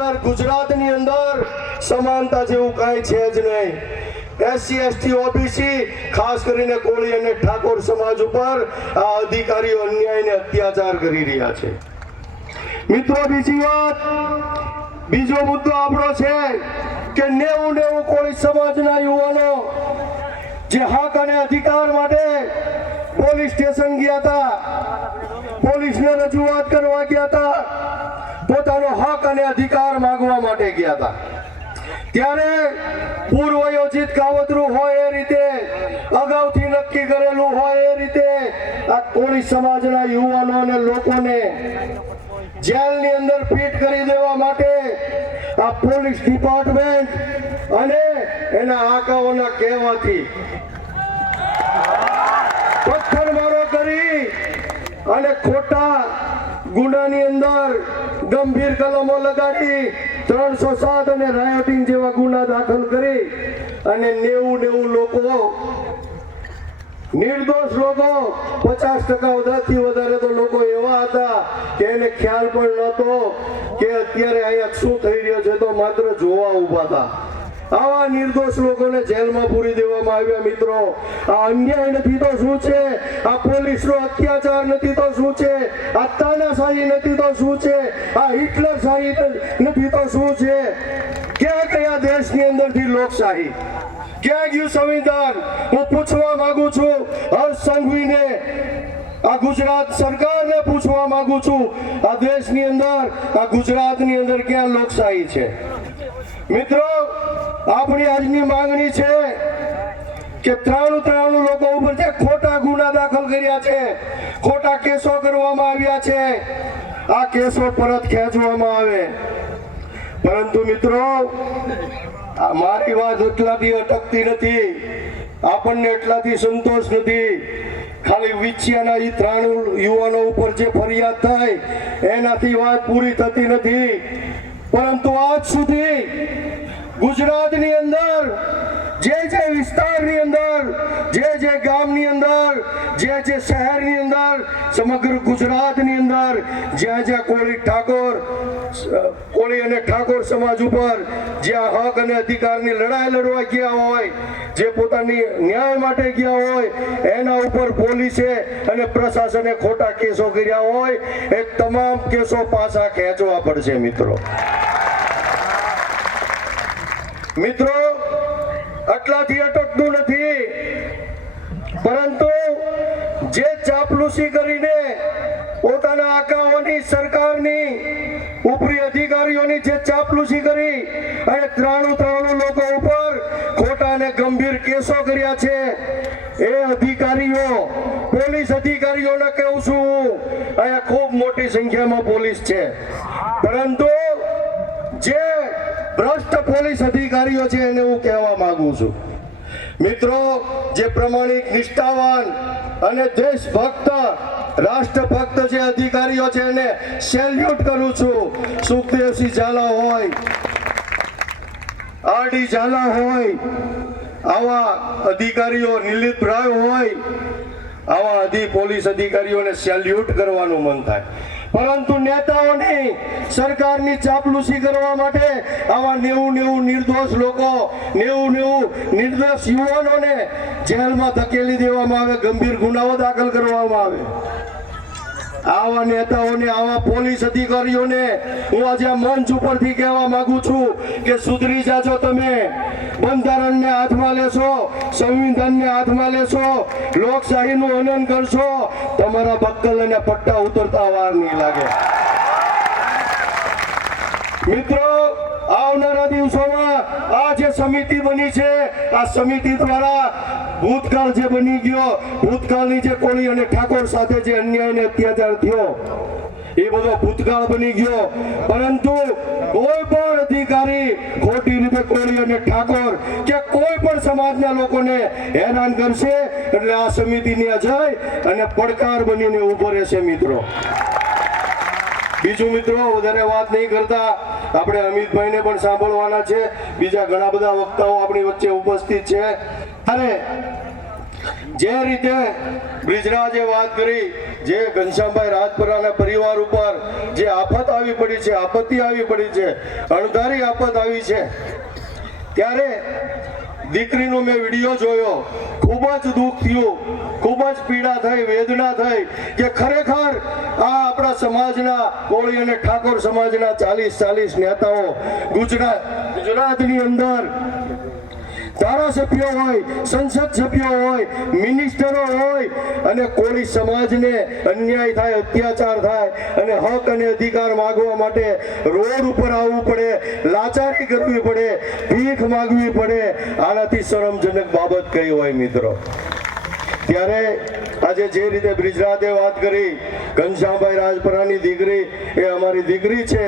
અંદર ગુજરાતની અંદર સમાનતા જેવું કાંઈ છે જ નહીં. SC ST OBC ખાસ કરીને કોળી અને ઠાકોર સમાજ ઉપર આ અધિકારીઓ અન્યાય અને અત્યાચાર કરી રહ્યા છે. મિત્રો બીજી વાત, બીજો મુદ્દો આપણો છે કે 90 કોળી સમાજના યુવાનો જે હક અને અધિકાર માટે પોલીસ સ્ટેશન ગયા હતા, પોલીસને રજૂઆત કરવા ગયા હતા, પોતાનો હક અને અધિકાર માંગવા માટે ગયા હતા. ત્યારે પૂર્વ યોજિત કાવતરું હોય એ રીતે, અગાઉથી નક્કી કરેલું હોય એ રીતે આ કોળી સમાજના યુવાનો અને લોકોને જેલની અંદર ફિટ કરી દેવા માટે આ પોલીસ ડિપાર્ટમેન્ટ અને એના આકાઓના કહેવાથી પથ્થરમારો કરી અને ખોટા ગુનાની અંદર ગંભીર કલમો લગાડી 307 અને રાયોટિંગ જેવા ગુના દાખલ કરી અને 90 લોકો નિર્દોષ લોકો 50% થી વધારે તો લોકો એવા હતા કે એને ખ્યાલ પણ નહોતો કે અત્યારે અહીંયા શું થઈ રહ્યો છે, તો માત્ર જોવા ઊભા હતા. આવા નિર્દોષ લોકોને જેલમાં પૂરી દેવામાં આવ્યા. મિત્રો, આ અન્યાય નથી તો શું છે? આ પોલીસનો અત્યાચાર નથી તો શું છે? આ તાનાશાહી નથી તો શું છે? આ હિટલરશાહી નથી તો શું છે? ક્યાં કયા દેશની અંદરથી લોકશાહી, ક્યાં ગયું સંવિધાન? હું પૂછવા માંગુ છું હર્ષ સંઘવીને, આ ગુજરાત સરકારને પૂછવા માંગુ છું, આ દેશની અંદર, આ ગુજરાતની અંદર ક્યાં લોકશાહી છે? મિત્રો, આપણી આજની માંગણી છે કે 93 લોકો ઉપર જે ખોટા ગુના દાખલ કર્યા છે, ખોટા કેસો કરવામાં આવ્યા છે, આ કેસો પરત ખેંચવામાં આવે. પરંતુ મિત્રો, આ મારી વાત એટલાથી અટકતી નથી, આપણને એટલાથી સંતોષ નથી. ખાલી વિછિયાના 93 યુવાનો ઉપર જે ફરિયાદ થાય એનાથી વાત પૂરી થતી નથી. પરંતુ આજ સુધી ગુજરાતની અંદર જે વિસ્તારની અંદર, જે ગામની અંદર, જે શહેરની અંદર, સમગ્ર ગુજરાતની અંદર જ્યાં કોળી અને ઠાકોર સમાજ ઉપર જ્યાં હક અને અધિકારની લડાઈ લડવા ગયા હોય, જે પોતાની ન્યાય માટે ગયા હોય, એના ઉપર પોલીસે અને પ્રશાસને ખોટા કેસો કર્યા હોય, એ તમામ કેસો પાછા ખેંચવા પડશે. મિત્રો, આટલાથી અટકતું નથી, પરંતુ જે ચાપલુસી કરીને પોતાના આકાઓની, સરકારની, ઉપરી અધિકારીઓની જે ચાપલુસી કરી અને 93 લોકો ઉપર ખોટા અને ગંભીર કેસો કર્યા છે, એ અધિકારીઓ, પોલીસ અધિકારીઓને કહું છું, અહીંયા ખૂબ મોટી સંખ્યામાં પોલીસ છે, પરંતુ જે ભ્રષ્ટ પોલીસ અધિકારીઓ છે એને હું કહેવા માંગુ છું, મિત્રો, જે પ્રમાણિક, નિષ્ઠાવાન અને દેશભક્ત, રાષ્ટ્રભક્ત જે અધિકારીઓ છે એને સેલ્યુટ કરું છું. સુખદેવસિંહ ઝાલા હોય, RD ઝાલા હોય, આવા અધિકારીઓ, નિલીપરાય હોય, આવા પોલીસ અધિકારીઓને સેલ્યુટ કરવાનું મન થાય. પરંતુ નેતાઓની, સરકારની ચાપલુસી કરવા માટે આવા 90 નિર્દોષ લોકો, 90 નિર્દોષ યુવાનોને જેલમાં ધકેલી દેવામાં આવે, ગંભીર ગુનાઓ દાખલ કરવામાં આવે. આવા નેતાઓને, આવા પોલીસ અધિકારીઓને હું આજે મંચ ઉપરથી કહેવા માંગુ છું કે સુધરી જાજો. તમે બંધારણને હાથમાં લેશો, સંવિધાનને હાથમાં લેશો, લોકશાહીનું હનન કરશો, તમારા બક્કલ અને પટ્ટા ઉતરતા વાર નહીં લાગે. મિત્રો, આવનારા દિવસોમાં આ જે સમિતિ બની છે, આ સમિતિ દ્વારા ભૂતકાળ જે બની ગયો, ભૂતકાળની જે કોળી અને ઠાકોર સાથે જે અન્યાય અને અત્યાચાર થયો, એ બધો ભૂતકાળ બની ગયો. પરંતુ કોઈ પણ અધિકારી ખોટી રીતે કોળી અને ઠાકોર કે કોઈ પણ સમાજના લોકોને હેરાન કરશે એટલે આ સમિતિની જઈ અને પડકાર બનીને ઉભો રહેશે. મિત્રો, બીજું વધારે વાત નહીં કરતા, આપણે અમિતભાઈને પણ સાંભળવાના છે, બીજા ઘણા બધા વક્તાઓ આપણી વચ્ચે ઉપસ્થિત છે. અને જે રીતે બ્રિજરાજે વાત કરી જે ઘનશ્યામભાઈ રાજપરાના પરિવાર ઉપર જે આફત આવી પડી છે, આપત્તિ આવી પડી છે, અણધારી આફત આવી છે, ત્યારે દીકરીનો મેં વિડીયો જોયો, ખૂબ જ દુઃખ થયું, ખૂબ જ પીડા થઈ, વેદના થઈ કે ખરેખર આ આપણા સમાજના કોળી અને ઠાકોર સમાજના 40 નેતાઓ ગુજરાતની અંદર ધારાસભ્યો હોય, સંસદ સભ્યો હોય, મિનિસ્ટરો હોય અને કોળી સમાજને અન્યાય થાય, અત્યાચાર થાય અને હક અને અધિકાર માંગવા માટે રોડ ઉપર આવવું પડે, લાચારી કરવી પડે, ભીખ માંગવી પડે, આનાથી શરમજનક બાબત કઈ હોય મિત્રો? ત્યારે આજે જે રીતે બ્રિજરાતે વાત કરી, ઘનશ્યામભાઈ રાજપરાની દીકરી એ અમારી દીકરી છે.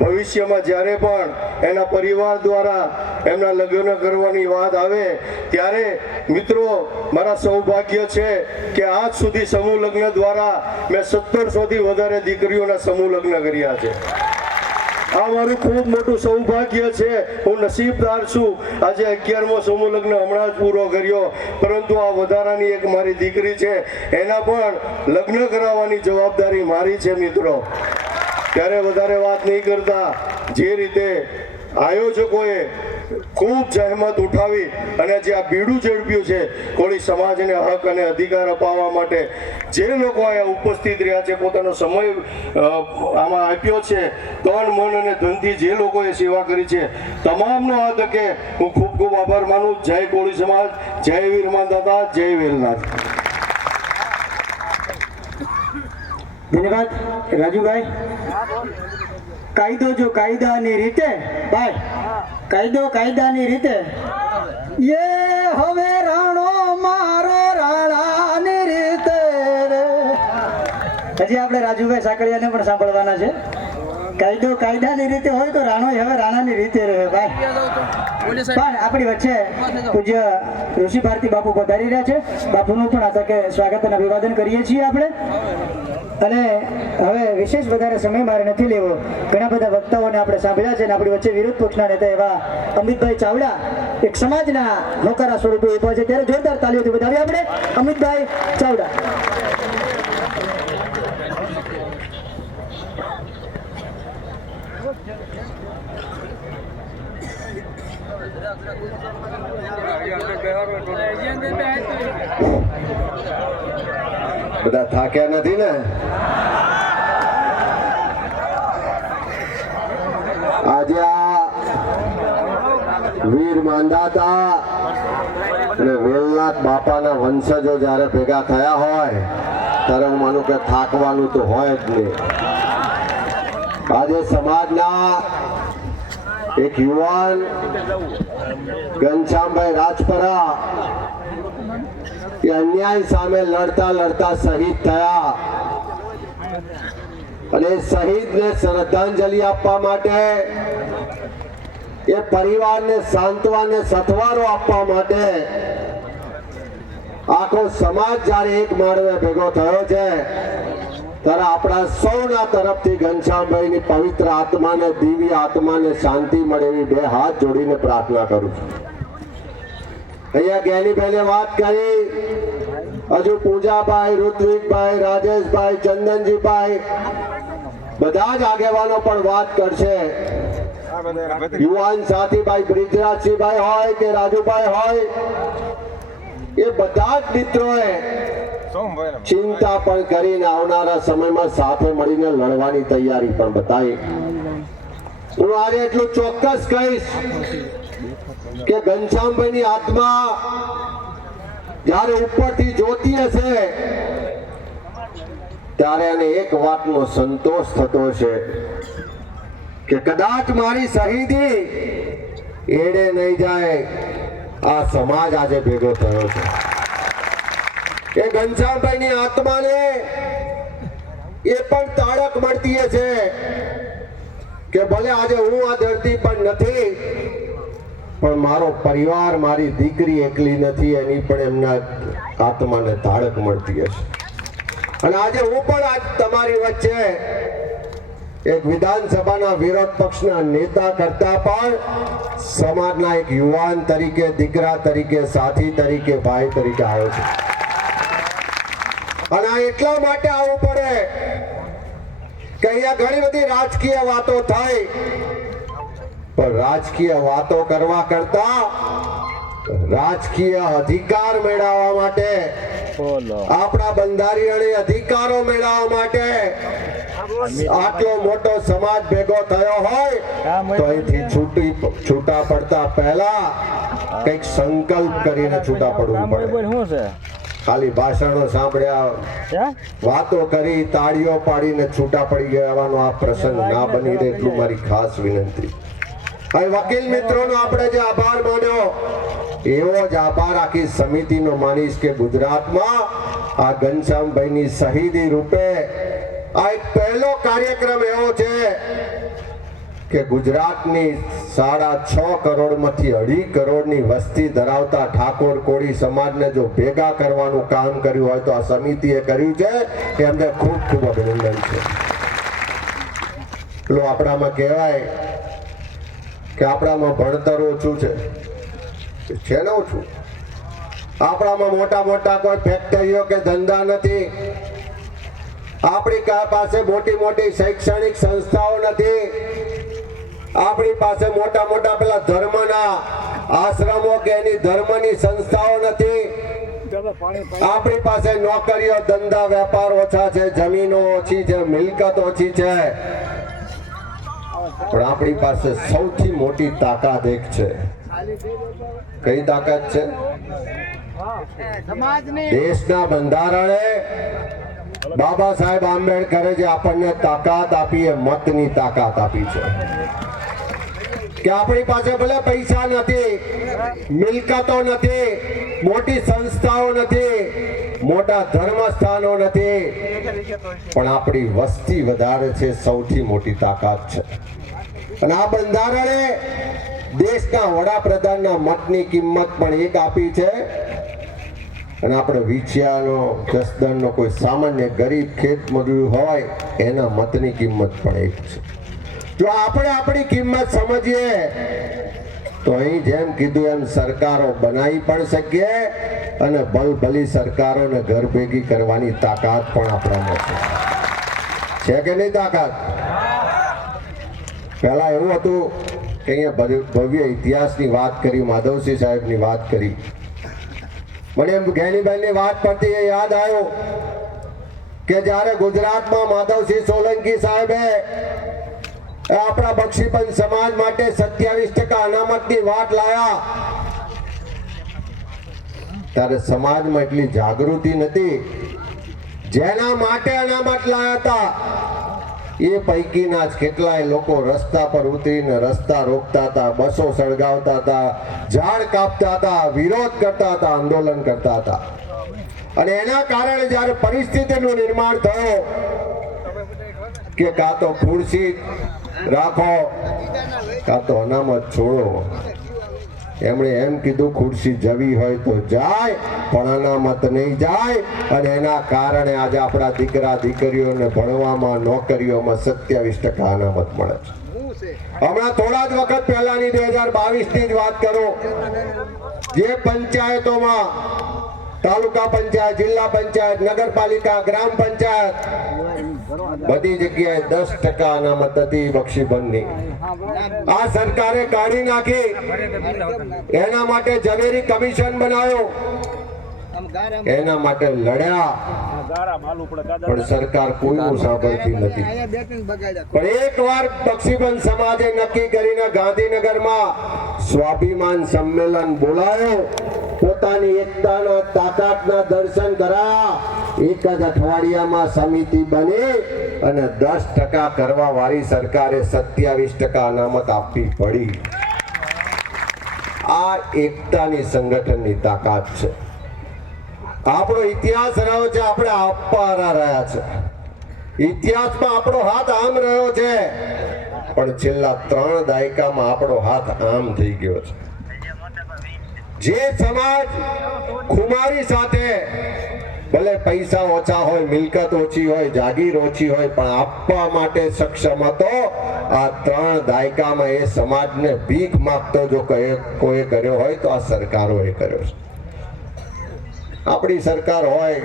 ભવિષ્યમાં જ્યારે પણ એના પરિવાર દ્વારા એમના લગ્ન કરવાની વાત આવે ત્યારે મિત્રો મારા સૌભાગ્ય છે કે આજ સુધી સમૂહ લગ્ન દ્વારા મેં 1700થી વધારે દીકરીઓના સમૂહ લગ્ન કર્યા છે. આ મારું ખૂબ મોટું સૌભાગ્ય છે. હું નસીબદાર છું. આજે 11મો સમૂહ લગ્ન હમણાં જ પૂરો કર્યો, પરંતુ આ વધારાની એક મારી દીકરી છે, એના પણ લગ્ન કરાવવાની જવાબદારી મારી છે મિત્રો. ત્યારે વધારે વાત નહીં કરતા, જે રીતે આયોજકોએ ખૂબ જહેમત ઉઠાવી અને જે આ બીડું ઝડપ્યું છે કોળી સમાજને હક અને અધિકાર અપાવવા માટે, જે લોકો અહીંયા ઉપસ્થિત રહ્યા છે, પોતાનો સમય આમાં આપ્યો છે, તન મન અને ધનથી જે લોકોએ સેવા કરી છે, તમામનો આ તકે હું ખૂબ ખૂબ આભાર માનું. જય કોળી સમાજ, જય વીર માંધાતા, જય વેલનાથ. ધન્યવાદ રાજુભાઈ. કાયદો જો કાયદાની રીતે, ભાઈ કાયદો કાયદાની રીતે, એ હવે રાણો મારો રાણાની રીતે. હજી આપણે રાજુભાઈ સાંકળિયાને પણ સાંભળવાના છે. કાયદો કાયદાની રીતે હોય તો રાણો હવે રાણાની રીતે રહે ભાઈ. પણ આપણી વચ્ચે પૂજ્ય ઋષિ ભારતી બાપુ પધારી રહ્યા છે. બાપુનું પણ આ તકે સ્વાગત અને અભિવાદન કરીએ છીએ આપણે. અને હવે વિશેષ વધારે સમય મારે નથી લેવો. ઘણા બધા વક્તાઓને આપણે સાંભળ્યા છે અને આપણી વચ્ચે વિરોધ પક્ષના નેતા એવા અમિતભાઈ ચાવડા એક સમાજના હોકારા સ્વરૂપે ઉભા છે, ત્યારે જોરદાર તાલીઓથી વધાવીએ આપણે અમિતભાઈ ચાવડા. બધા થાક્યા નથી ને? આજે આ વીર માંધાતા અને વેલનાથ બાપાના વંશજો જ્યારે ભેગા થયા હોય ત્યારે હું માનું કે થાકવાનું તો હોય જ નહીં. આજે સમાજના એક યુવાન ઘનશ્યામભાઈ રાજપરા એ અન્યાય સામે લડતા લડતા શહીદ થયા અને શહીદને શ્રદ્ધાંજલિ આપવા માટે, એ પરિવારને સાંત્વને સથવારો આપવા માટે આખો સમાજ જ્યારે એક માળવે ભેગો થયો છે ત્યારે આપણા સૌના તરફથી ઘનશ્યામભાઈની પવિત્ર આત્માને, દિવ્ય આત્માને શાંતિ મળે એવી બે હાથ જોડીને પ્રાર્થના કરું છું. અહીંયા જ્ઞાનીભાઈને વાત કરી, હજુ પૂજાભાઈ, ઋત્વિકભાઈ, રાજેશભાઈ, ચંદનજીભાઈ બધા જ આગેવાનો પણ વાત કરશે. યુવાન સાથીભાઈ બ્રિજરાજસિંહભાઈ હોય કે રાજુભાઈ હોય, એ બધા જ મિત્રોએ ચિંતા પણ કરીને આવનારા સમયમાં સાથે મળીને લડવાની તૈયારી પણ બતાવી. હું આજે એટલું ચોક્કસ કહીશ કે ઘનશ્યામભાઈની આત્મા જ્યારે ઉપરથી જોતી હશે ત્યારે એને એક વાતનો સંતોષ થતો છે કે કદાચ મારી શહીદી એડે નહીં જાય. આ સમાજ આજે ભેગો થયો છે. એ ઘનશ્યામભાઈની આત્માને એ પણ તાળક મળતી છે કે ભલે આજે હું આ ધરતી પર નથી, પણ મારો પરિવાર, મારી દીકરી એકલી નથી, એની પણ એમના આત્માને તાળક મળતી હશે. અને આજે હું પણ આજ તમારી વચ્ચે એક વિધાનસભાના વિરોધ પક્ષના નેતા કરતા પણ સમાજના એક યુવાન તરીકે, દીકરા તરીકે, સાથી તરીકે, ભાઈ તરીકે આવ્યો છું. અને આ એટલા માટે આવવું પડે કે અહીંયા ઘણી બધી રાજકીય વાતો થાય, પણ રાજકીય વાતો કરવા કરતા રાજકીય અધિકાર મેળવવા માટે, આપણા બંધારણીય અધિકારો મેળવવા માટે આટલો મોટો સમાજ ભેગો થયો હોય તો અહીંથી છૂટા પડતા પહેલા કંઈક સંકલ્પ કરીને છૂટા પડવું પડે. ખાલી ભાષણો સાંભળ્યા, વાતો કરી, તાળીઓ પાડીને છૂટા પડી ગયાનો આ પ્રસંગ ના બની રહે એટલું મારી ખાસ વિનંતી. હવે વકીલ મિત્રોનો આપણે જે આભાર માન્યો એવો જ આભાર આખી સમિતિનો માનીશ કે ગુજરાતમાં આ ઘનશ્યામભાઈની શહીદી રૂપે આ એક પહેલો કાર્યક્રમ એવો છે કે ગુજરાતની 6.5 કરોડમાંથી 2.5 કરોડની વસ્તી ધરાવતા ઠાકોર કોળી સમાજને જો ભેગા કરવાનું કામ કર્યું હોય તો આ સમિતિએ કર્યું છે, એમને ખૂબ ખૂબ અભિનંદન છે. પેલું આપણામાં કહેવાય કે આપણામાં ભણતર ઓછું છે ને ઓછું. આપણામાં મોટા મોટા કોઈ ફેક્ટરીઓ કે ધંધા નથી, આપણી પાસે મોટી મોટી શૈક્ષણિક સંસ્થાઓ નથી, આપણી પાસે મોટા મોટા પેલા ધર્મના આશ્રમો કે એની ધર્મની સંસ્થાઓ નથી, આપણી પાસે નોકરીઓ ધંધા વેપાર ઓછા છે, જમીનો ઓછી છે, મિલકત ઓછી છે, પણ આપણી પાસે સૌથી મોટી તાકાત એક છે. કઈ તાકાત છે? દેશના બંધારણે બાબા સાહેબ આંબેડકરે જે આપણને તાકાત આપી એ મતની તાકાત આપી છે કે આપણી પાસે ભલે પૈસા નથી, મિલકતો નથી, મોટી સંસ્થાઓ નથી, મોટા ધર્મસ્થાનો નથી, પણ આપણી વસ્તી વધારે છે, સૌથી મોટી તાકાત છે. અને આ બંધારણે દેશના વડાપ્રધાનના મતની કિંમત પણ એક આપી છે. અને આપણે વિછિયાનો, જસદણનો કોઈ સામાન્ય ગરીબ ખેત મજૂર હોય એના મતની કિંમત પણ એક છે. જો આપણે આપણી કિંમત સમજીએ તો અહીં જેમ કીધું એમ સરકારો બનાવી પણ શકીએ અને ભલભલી સરકારોને ઘર ભેગી કરવાની તાકાત પણ આપણામાં છે કે નહીં તાકાત? પહેલા એવું હતું કે અહીંયા ભવ્ય ઇતિહાસની વાત કરી, માધવસિંહ સાહેબની વાત કરી, મને એમ જ્ઞાનીભાઈની વાત પરથી એ યાદ આવ્યો કે જ્યારે ગુજરાતમાં માધવસિંહ સોલંકી સાહેબે આપણા બક્ષીપંચ સમાજ માટે 27% અનામતની વાત લાયા ત્યારે સમાજમાં એટલી જાગૃતિ નથી. જેના માટે અનામત લાયા હતા એ પૈકીના જ કેટલાય લોકો રસ્તા પર ઉતરીને રસ્તા રોકતા હતા, બસો સળગાવતા હતા, ઝાડ કાપતા હતા, વિરોધ કરતા હતા, આંદોલન કરતા હતા. અને એના કારણે જ્યારે પરિસ્થિતિનું નિર્માણ થયું કે કાં તો ખુરશી રાખો કાં તો અનામત છોડો, એમણે એમ કીધું ખુરશી જવી હોય તો જાય પણ અનામત નહીં જાય. અને એના કારણે આજે આપણા દીકરા દીકરીઓને ભણવામાં, નોકરીઓમાં 27% અનામત મળે છે. હમણાં થોડા જ વખત પહેલાની 2022ની જ વાત કરું, જે પંચાયતોમાં તાલુકા પંચાયત, જિલ્લા પંચાયત, નગરપાલિકા, ગ્રામ પંચાયત બધી જગ્યાએ 10% અનામત હતી બક્ષીબંધની. આ સરકારે કાઢી નાખી. એના માટે ઝવેરી કમિશન બનાવ્યો, એના માટે લડ્યા, પણ સરકાર કોઈનું સાંભળતી નથી. પણ એકવાર બક્ષીબંધ સમાજે નક્કી કરીને ગાંધીનગરમાં સ્વાભિમાન સંમેલન બોલાયો, પોતાની એકતાના તાકાતના દર્શન કરાયા. એક જ અઠવાડિયામાં સમિતિ બની અને 10% કરવા વાળી સરકારે 27% અનામત આપવી પડી. આ એકતાની સંગઠનની તાકાત છે. આપણો ઇતિહાસ રહ્યો છે, આપણે આપવા રહ્યા છે. ઇતિહાસમાં આપણો હાથ આમ રહ્યો છે, પણ છેલ્લા 3 દાયકામાં આપણો હાથ આમ થઈ ગયો છે. જે સમાજ ખુમારી સાથે ભલે પૈસા ઓછા હોય, મિલકત ઓછી હોય, જાગીર ઓછી હોય, પણ આપવા માટે સક્ષમ હતો, આ 3 દાયકામાં એ સમાજને ભીખ માંગતો જો કોઈ કર્યો હોય તો આ સરકારોએ કર્યો છે. આપણી સરકાર હોય